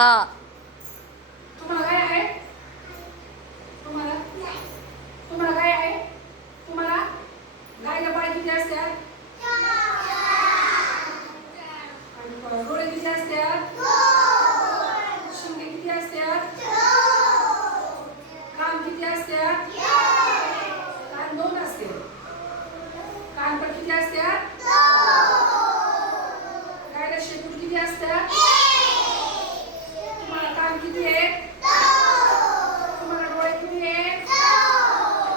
हा. तुम्हाला काय आहे? तुम्हाला तुम्हाला काय आहे? तुम्हाला गायला पाय किती असतात? आणि डोळे किती असतात? शिंगे किती असतात? कान किती असतात? कान 2 असतात. कान पण किती असतात? गायला शेपूट किती असतात? तुम्हाला कान किती आहेत? तुम्हाला डोळे किती आहेत?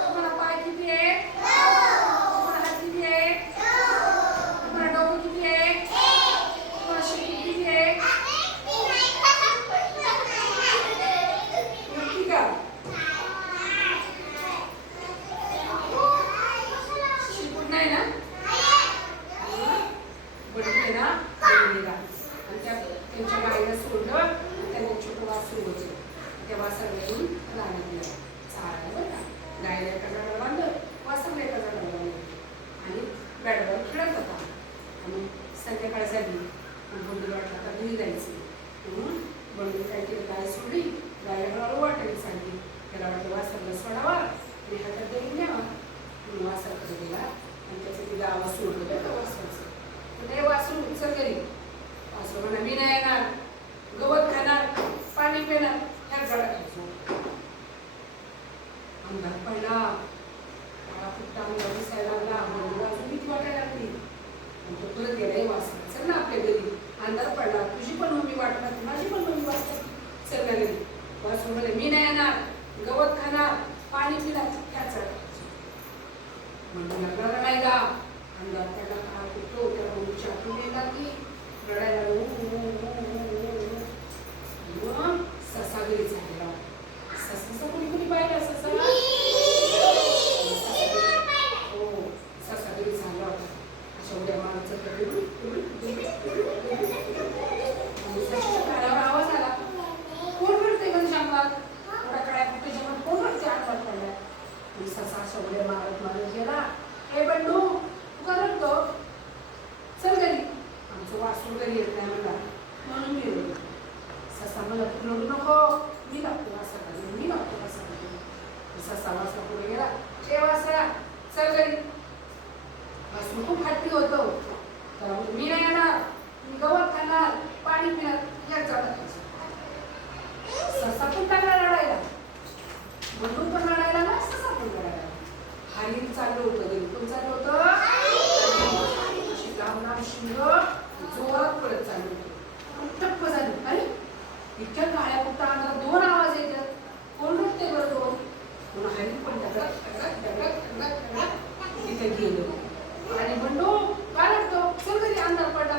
तुम्हाला पाय किती आहेत? तुम्हाला हात किती आहेत? तुम्हाला डोकं किती आहे? तुम्हाला शेपूट किती आहे? नक्की का? शेपूट नाही ना? बडबडे ना बडबडेला. आणि त्यांच्या गाईला सोडलं आणि त्यांना छोटं वासरू होतं. त्या वासराला घेऊन रानात गेला चारायला बरं का. गाईला एका झाडाला बांधलं, वासराला एका झाडाला बांधलं आणि बॅट बॉल खेळत होता. आणि संध्याकाळ झाली. बंडूला वाटलं आता घरी जायचं. बंडूने काय केलं, गाय सोडली. गायला हळूहळू वाटायला सांगली. त्याला वाटलं वासराला सोडावा आणि हातात धरून न्यावा. म्हणून वासराकडे गेला आणि त्याचं ते गावात सोडलं बरं का वासराचं. ते वासरू चल घरी. वासरू म्हणा मी नाही येणार, गवत खाणार, पाणी पिणार, ह्याच झाडाखाली. अंधार पडला. काळा फुट्टा अंगावर दिसायला लागला. बंडूला अजून भीती वाटायला लागली. आणि तो परत गेला वासरू. चल ना आपल्या घरी, अंधार पडला, तुझी पण मम्मी वाट पाहते, माझी पण मम्मी वाट पाहते, चल ना घरी. वासरू म्हणे मी नाही येणार, गवत खाणार, पाणी पिणार, ह्याच झाडाखाली. बंडूला रडायला. अंधार पडला, काळा फुटतो. त्या बंडूची आठवण यायला लागली. रडायला मग ससा घरी झालेला. ससा कुणी कुणी पाहिला? ससा हो, ससा घरी झाला होता. अशा उड्या मारत घरावर आवाज आला. कोण रडतंय घनश्यामराव? एवढा काळ्या फुट्याच्या जेवण कोण रडते? अंधार पडलाय. आणि ससा अशा उड्या मारत मारत गेला. हे बंडू तू का रडतो? चल घरी. आमचं वासरू घरी येत नाही मला, म्हणून मी रडतो. ससा मला तू रडू नको, मी लागतो वासराला, मी लागतो वासराला. ससा वासरा पुढे गेला. ए वासरा चल घरी. वासरू खूप हट्टी होतो. त्याला मी नाही येणार, मी गवत खाणार, पाणी पिणार, याच झाडाखाली. ससा पण टाकला रडायला. बंडू पण रडायला ना, ससा पण रडायला. हरिण चाललं होतं घरी. कोण चाललं होतं? अशी लांब लांब शिंग जोरात पडत चाललं होतं. टप्प झाली. अरे इतक्या काळ्या कुठं अंधारात 2 आवाज येतात. कोण रडते बरं 2? म्हणून हरिण पण तिथे गेलो. आणि बंडू काय रडतो? चल घरी, अंधार पडला.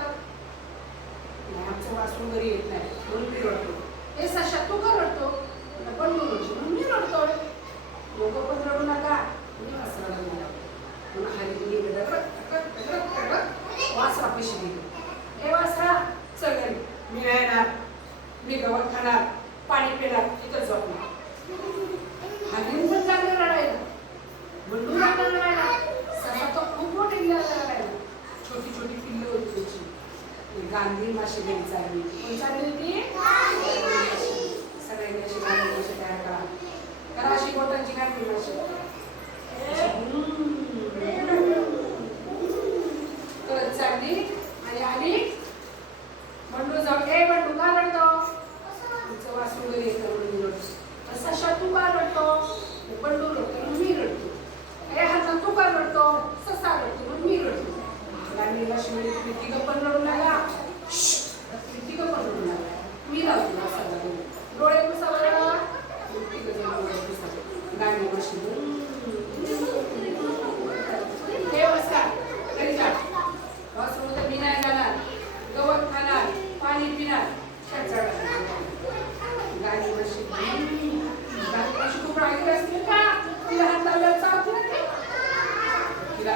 नाही आमचं वासरू घरी येत नाही, म्हणून मी रडतो. हे सशा तू का रडतो? बंडू रडतो म्हणून मी रडतोय. लोक पण रडू नका, मी वासराला गेला. म्हणून हरिण गेलं वासरा पैसे गेले. हे वासरा चल घरी, मी नाही येणार, मी गवत खाणार, पाणी पिणार, तिथं झोपणार. हरिण पण लागलं रडायला. बंडू लागलं रडायला. ससा तो खूप मोठी रडायला. छोटी छोटी पिल्लं होती त्याची. गांधी माशी घरी चालली. कोण चालली होती? सगळ्यांनी अशी गांधी माशी तयार करा. करा अशी बोटांची गांधी माशी. परत चालली आणि आली. बंडू जाऊ. ए बंडू का रडतो? तुमचं वासरू घरी येतं म्हणून रडतो. सशा तू का रडतो? बंडू रडतो म्हणून मी रडतो. ए हातात तू का रडतो? ससा रडतो म्हणून मी रडतो. गांधी माशी म्हणजे तुम्ही तिघं पण रडू लागला. तिघं पण रडू लागला. मी लावतो वासराला घेऊन. डोळे पुसा बरं. तिघं जण डोळे पुसा. गांधी माशी हे वासरा घरी जा. वासरू तर मी नाही जाणार, गवत खाणार, पाणी पिणार, ह्याच झाडाखाली. गांधी माशी खूप रागीट असते का? तिला हात लावल्यावर चावते ना ते. तिला